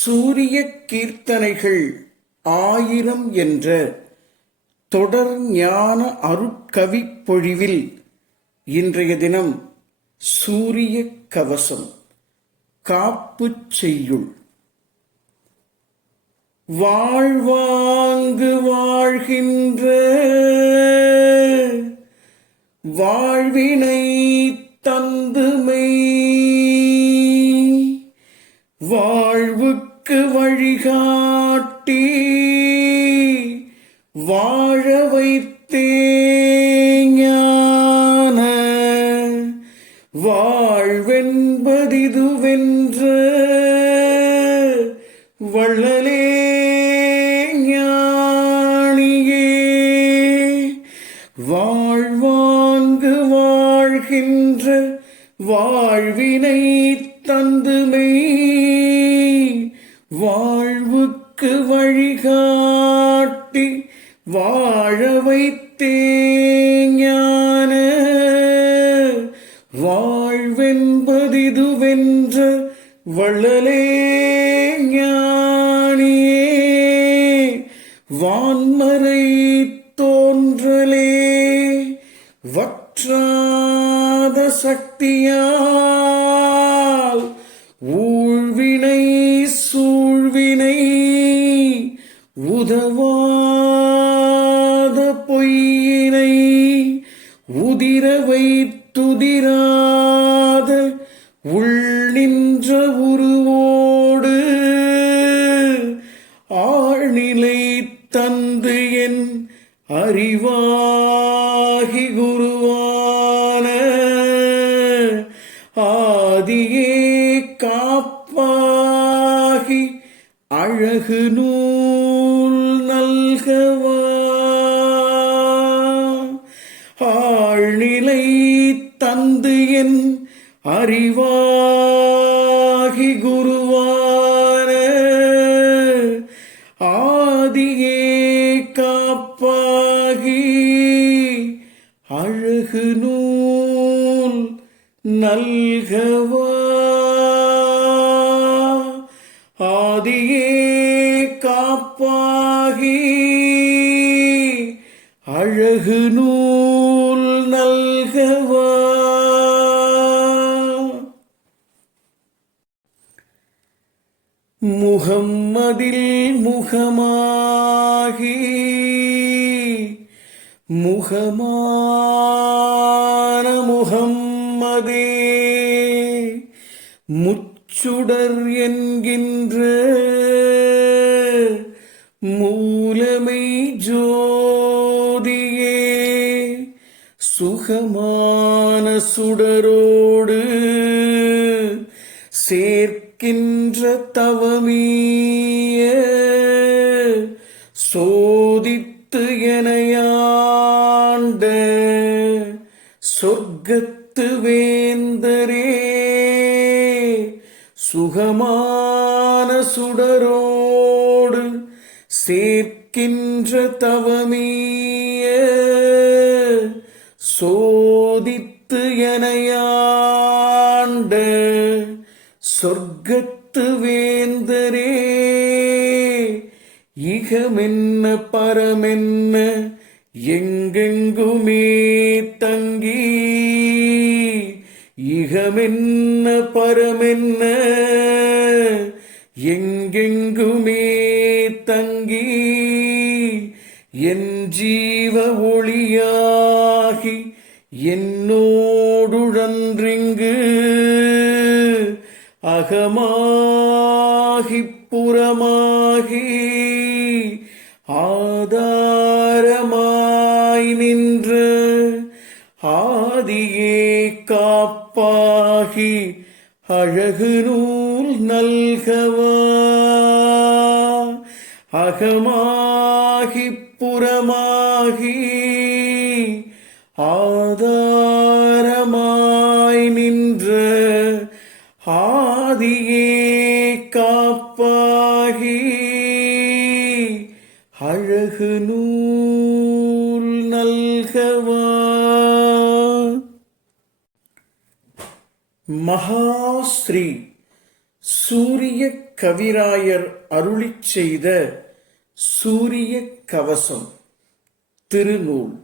சூரிய கீர்த்தனைகள் ஆயிரம் என்ற தொடர் ஞான அருட்கவிப்பொழிவில் இன்றைய தினம் சூரிய கவசம் காப்புச் செய்யுள். வாழ்வாங்கு வாழ்கின்ற வாழ்வினை தந்துமை வழிகாட்டி வாழ வைத்தே வாழ்வென்பதிதுவென்ற வள்ளலே ஞானியே. வான்மறை தோன்றலே. வ தந்து என் அறிவாகி குருவா. நல்கவா? ஆதியே மூலமை ஜோதியே சுகமான சுடரோடு சேர்க்கின்ற தவமீய சோதித்து எனையாண்ட சொர்க்கத்து வேந்தரே சுகமான சுடரோ சேர்க்கின்ற தவமீய சோதித்து எனையாண்ட சொர்க்கத்து வேந்தரே இகமென்ன பரமென்ன எங்கெங்குமே தங்கி இகமென்ன பரமென்ன ஒளியாகி என்னோடுழன்றிங்கு அகமாகி புறமாகி ஆதாரமாய் நின்று ஆதியே காப்பாகி அழகு நூல் நல்கவா அகமாகி புறமாகி ஆதாரமாய் நின்ற ஆதியே காப்பாகி அழகு நூல் நல்கவா. மகாஸ்ரீ சூரிய கவிராயர் அருளிச் செய்த சூரிய கவசம் திருநூல்.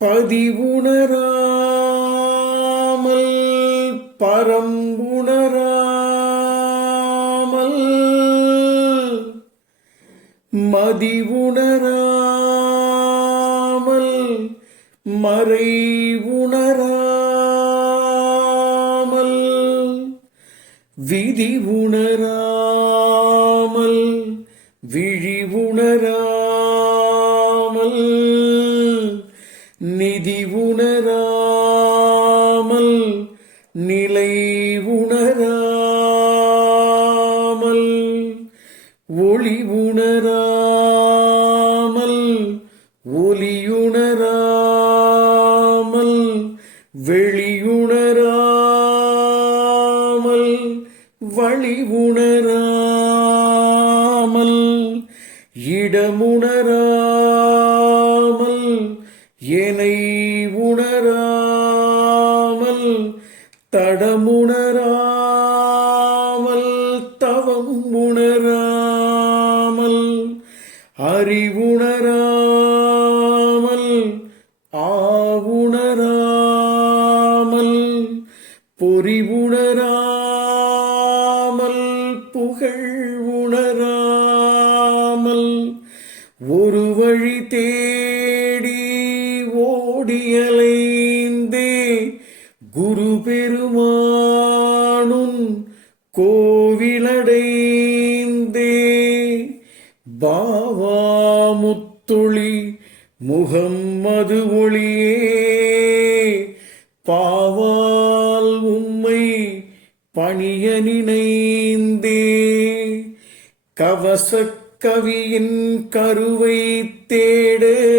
பதிவுணராமல் பரம்புணராமல் மதிவுணராமல் மறைவுணராமல் விதி உணராமல் இடமுணராமல் ஏனை உணராமல் தடமுணர் ஓடியலைந்தே குரு பெருமானும் கோவிலடைந்தே. பாவாமுத்துளி முகம்மது ஒளியே. பாவால் உம்மை பணிய நினைந்தே. கவச கவியின் கருவை தேடு.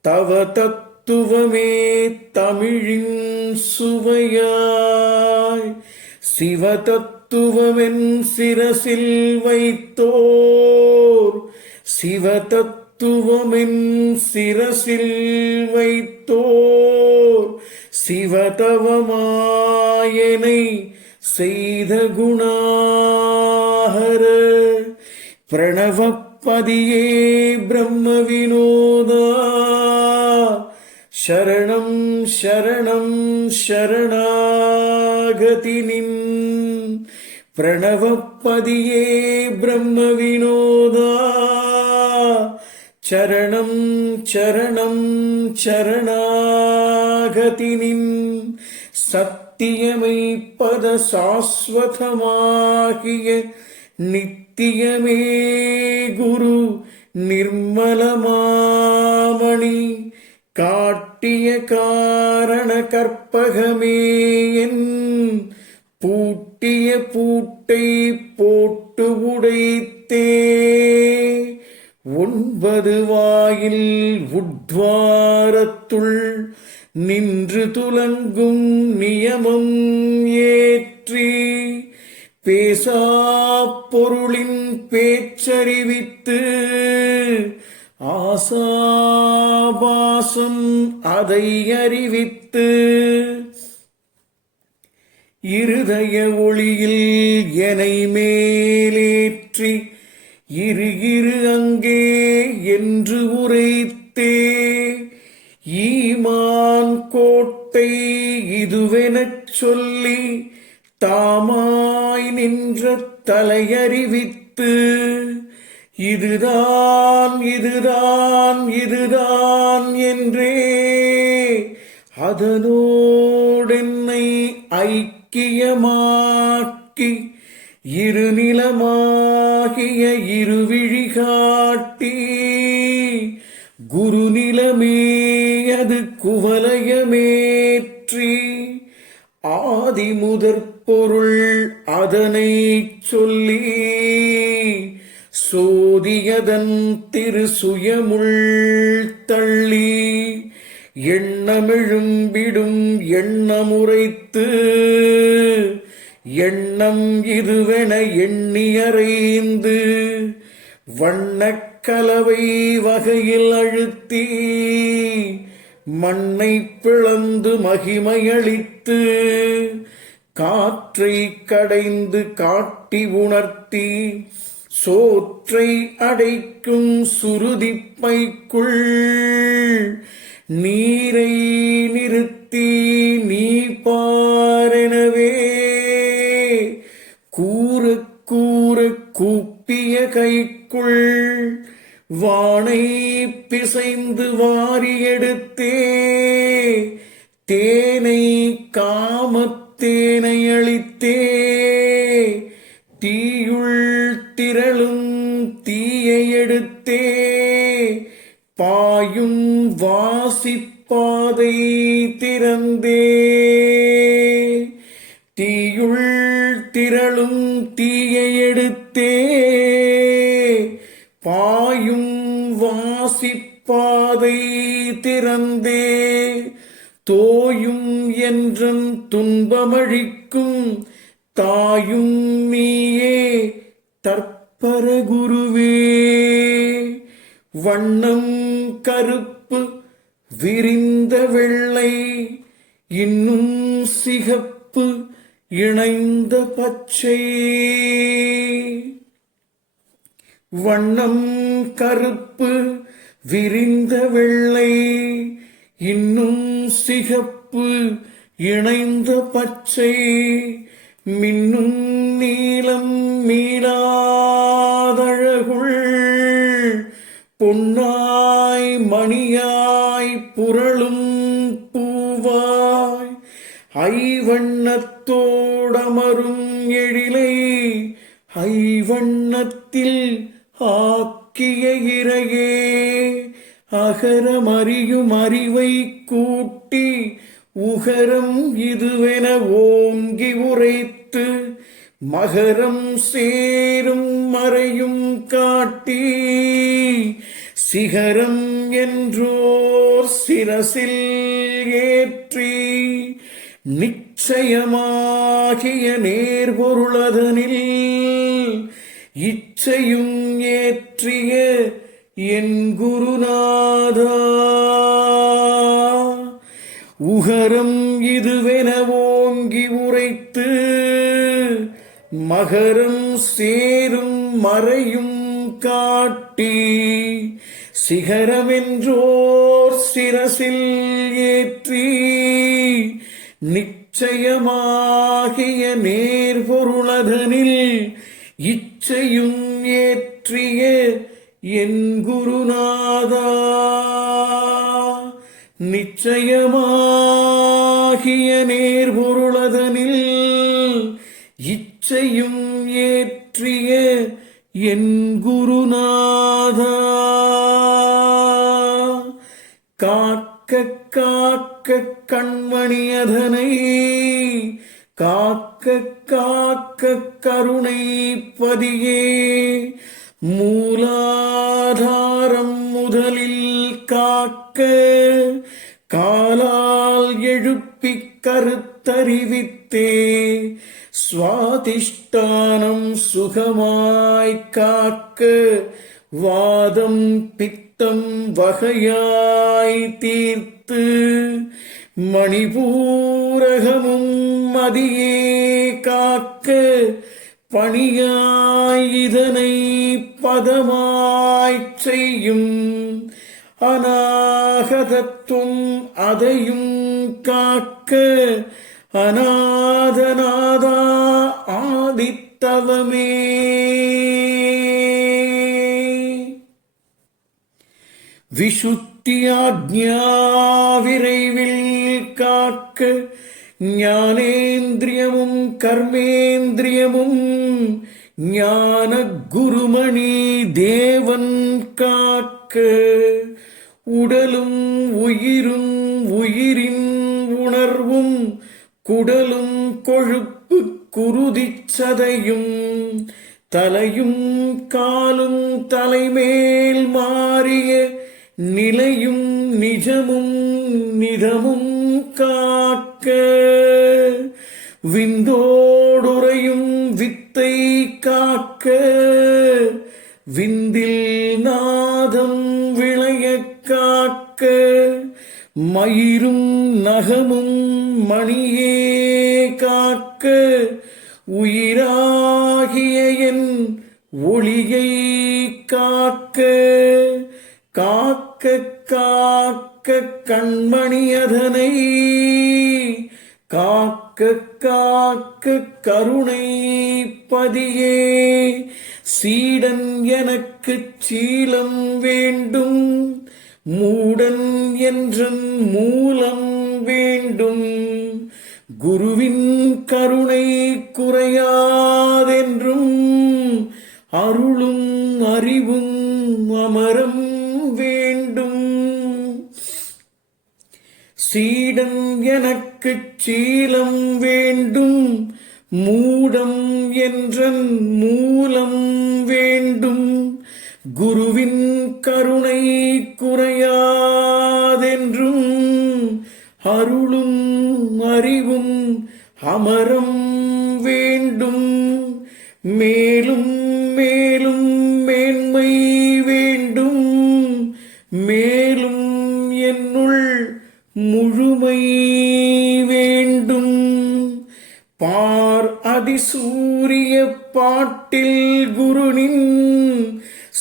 தவ தத் தத்துவமே தமிழின் சுவையாய். சிவ தத்துவமென் சிரசில் வைத்தோர். சிவ தத்துவமென் சிரசில் வைத்தோர். சிவதவமாயனை செய்த குணாகர பிரணவப்பதியே பிரம்ம வினோதா. சரணம் சரணம் சரணாகதி நின் பிரணவப்பதியே பிரம்ம வினோதா சரணம் சரணம் சரணாகதி நின் சத்தியமை காட்டிய காரண கற்பகமே என். பூட்டிய பூட்டை போட்டு உடைத்தே. ஒன்பது வாயில் உட்வாரத்துள் நின்று துலங்கும் நியமம் ஏற்றி பேசா பொருளின் பேச்சறிவித்து ஆசாபாசம் அதை அறிவித்து இருதய ஒளியில் எனை மேலேற்றி இரு இரு அங்கே என்று உரைத்தே. ஈமான் கோட்டை இதுவெனச் சொல்லி தாமாய் நின்ற தலையறிவித்து இதுதான் இதுதான் இதுதான் என்றே அதனோடென்னை ஐக்கியமாக்கி இருநிலமாகிய இருவிழி காட்டி குருநிலமே அது குவலயமேற்றி ஆதி முதற் பொருள் அதனை சொல்லி சோதியதன் திரு சுயமுள் தள்ளி எண்ணமெழும்பிடும் எண்ணமுரைத்து எண்ணம் இதுவென எண்ணியறைந்து வண்ணக்கலவை வகையில் அழுத்தி மண்ணை பிளந்து மகிமையளித்து காற்றை கடைந்து காட்டி உணர்த்தி சோற்றை அடைக்கும் சுருதிப்பைக்குள் நீரை நிறுத்தி நீ பாரெனவே கூற கூற கூப்பிய கைக்குள் வானை பிசைந்து வாரி எடுத்தே தேனை காமத்தேனை அளித்தே வாசிப்பாதை திறந்தே. தீயுள் திரளும் தீயை எடுத்தே. பாயும் வாசிப்பாதை திறந்தே. தோயும் என்றும் துன்பமழிக்கும் தாயும் நீயே. தற்பர குருவே வண்ணம் கருப்பு சிவப்பு விரிந்த வெள்ளை இன்னும் சிகப்பு இணைந்த பச்சை. வண்ணம் கருப்பு விரிந்த வெள்ளை இன்னும் சிகப்பு இணைந்த பச்சை. மின்னும் நீலம் மீளாதழகுள் ஐவண்ணத்தோடமரும் எழிலை ஐவண்ணத்தில் ஆக்கிய இறையே. அகரமறியும் அறிவை கூட்டி உகரம் இதுவென ஓங்கி உரைத்து மகரம் சேரும் மறையும் காட்டி சிகரம் என்றோர் சிரசில் ஏற்றி நிக் நிச்சயமாகிய நேர்பொருளதனில் இச்சையும் ஏற்றிய என் குருநாதா. உகரம் இதுவென ஓங்கி உரைத்து மகரம் சேரும் மறையும் காட்டி சிகரமென்றோர் சிரசில் ஏற்றி நிக் நிச்சயமாகிய நேர்பொருளதனில் இச்சையும் ஏற்றிய என் குருநாதா. நிச்சயமாகிய நேர்பொருளதனில் இச்சையும் ஏற்றிய என் கண்மணியதனை காக்க காக்க கருணை பதியே. மூலாதாரம் முதலில் காக்க காலால் எழுப்பி கருத்தறிவித்தே. சுவாதிஷ்டானம் சுகமாய் காக்க வாதம் பித்தம் வகையாய் தீர்த்து. மணிபூரகமும் மதியே காக்க பணியாய் இதனை பதமாய்ச் செய்யும் அநாகதத்துவம் அதையும் காக்க அநாதநாதா ஆதித்தவமே. விசுத்தியாஜ்யா விரைவில் காக்க ஞானேந்திரியமும் கர்மேந்திரியமும் ஞான குருமணி தேவன் காக்க. உடலும் உயிரும் உயிரின் உணர்வும் குடலும் கொழுப்பு குருதி சதையும் தலையும் காலும் தலைமேல் மாறிய நிலையும் நிஜமும் நிதமும் காக்க. விந்தோடுறையும் வித்தை காக்க. விந்தில் நாதம் விளைய காக்க. மயிரும் நகமும் மணியே காக்க. உயிராகிய என் ஒளியை காக்க. காக்க காக்க கண்மணி அதனை காக்க காக்க கருணை பதியே. சீடன் எனக்கு சீலம் வேண்டும். மூடன் என்றன் மூலம் வேண்டும். குருவின் கருணை குறையாதென்றும் அருளும் அறிவும் அமரம் வேண்டும். சீடன் சீலம் வேண்டும் மூடம் என்றன் மூலம் வேண்டும். குருவின் கருணை குறையாதென்றும் அருளும் அறிவும் அமரம் வேண்டும். மே சூரிய பாட்டில் குருனின்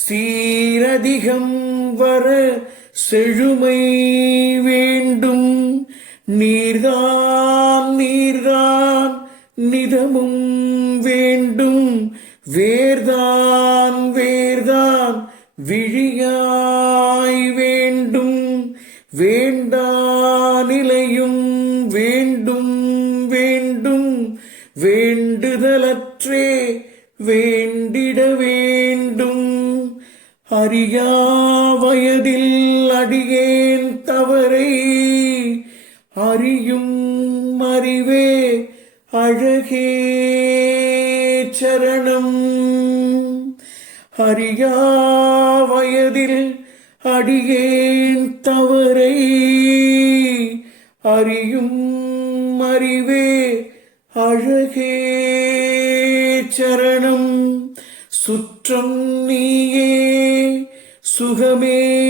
சீரதிகம் வர செழுமை வேண்டும். நீர்தான் நீர்தான் நிதமும் அறியா வயதில் அடியேன் தவறை. அறியும் அறிவே அழகே சரணம். அறியா வயதில் அடியேன் தவறை. அறியும் அறிவே அழகே சரணம். சுற்றம் நீயே சுகமே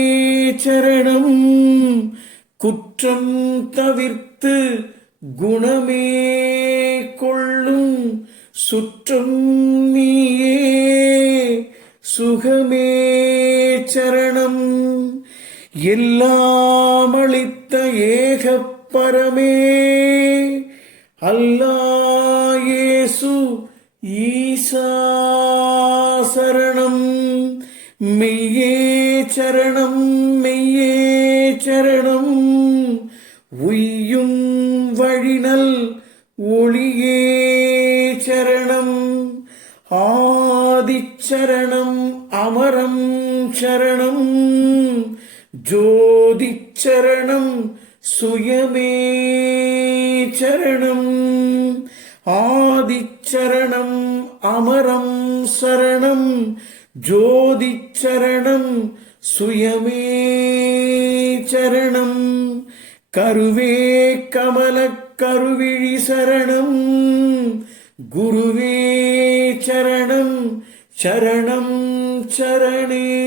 சரணம். குற்றம் தவிர்த்து குணமே கொள்ளும். சுற்றம் நீயே சுகமே சரணம். எல்லாம் அளித்த ஏக பரமே அல்லா அல்லாயேசு ஈசா. சரணம் மெய்யே சரணம். உய்யும் வழினல் ஒளியே சரணம். ஆதிச்சரணம் அமரம் சரணம். ஜோதிச்சரணம் சுயமே சரணம். ஆதிச்சரணம் அமரம் சரணம். ஜோதிச்சரணம் சுயமே சரணம். கருவே கமல கருவிழி சரணம். குருவே சரணம். சரணம் சரணே.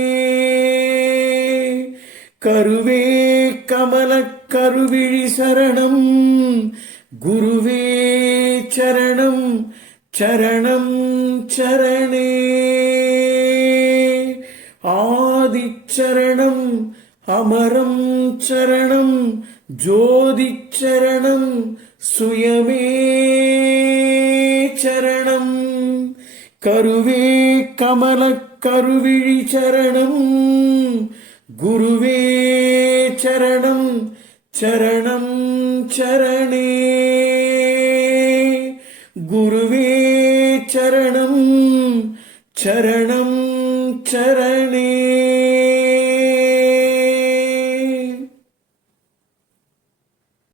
கருவே கமல கருவிழி சரணம். குருவே சரணம். சரணம் சரணே. ஆதிச்சரணம் அமரம் சரணம் ஜோதிச்சரணம் சுயமே சரணம். கருவே கமல கருவிழி சரணம் குருவே சரணம் சரணம் சரணே. குருவே சரணம் சரணம் சரணே.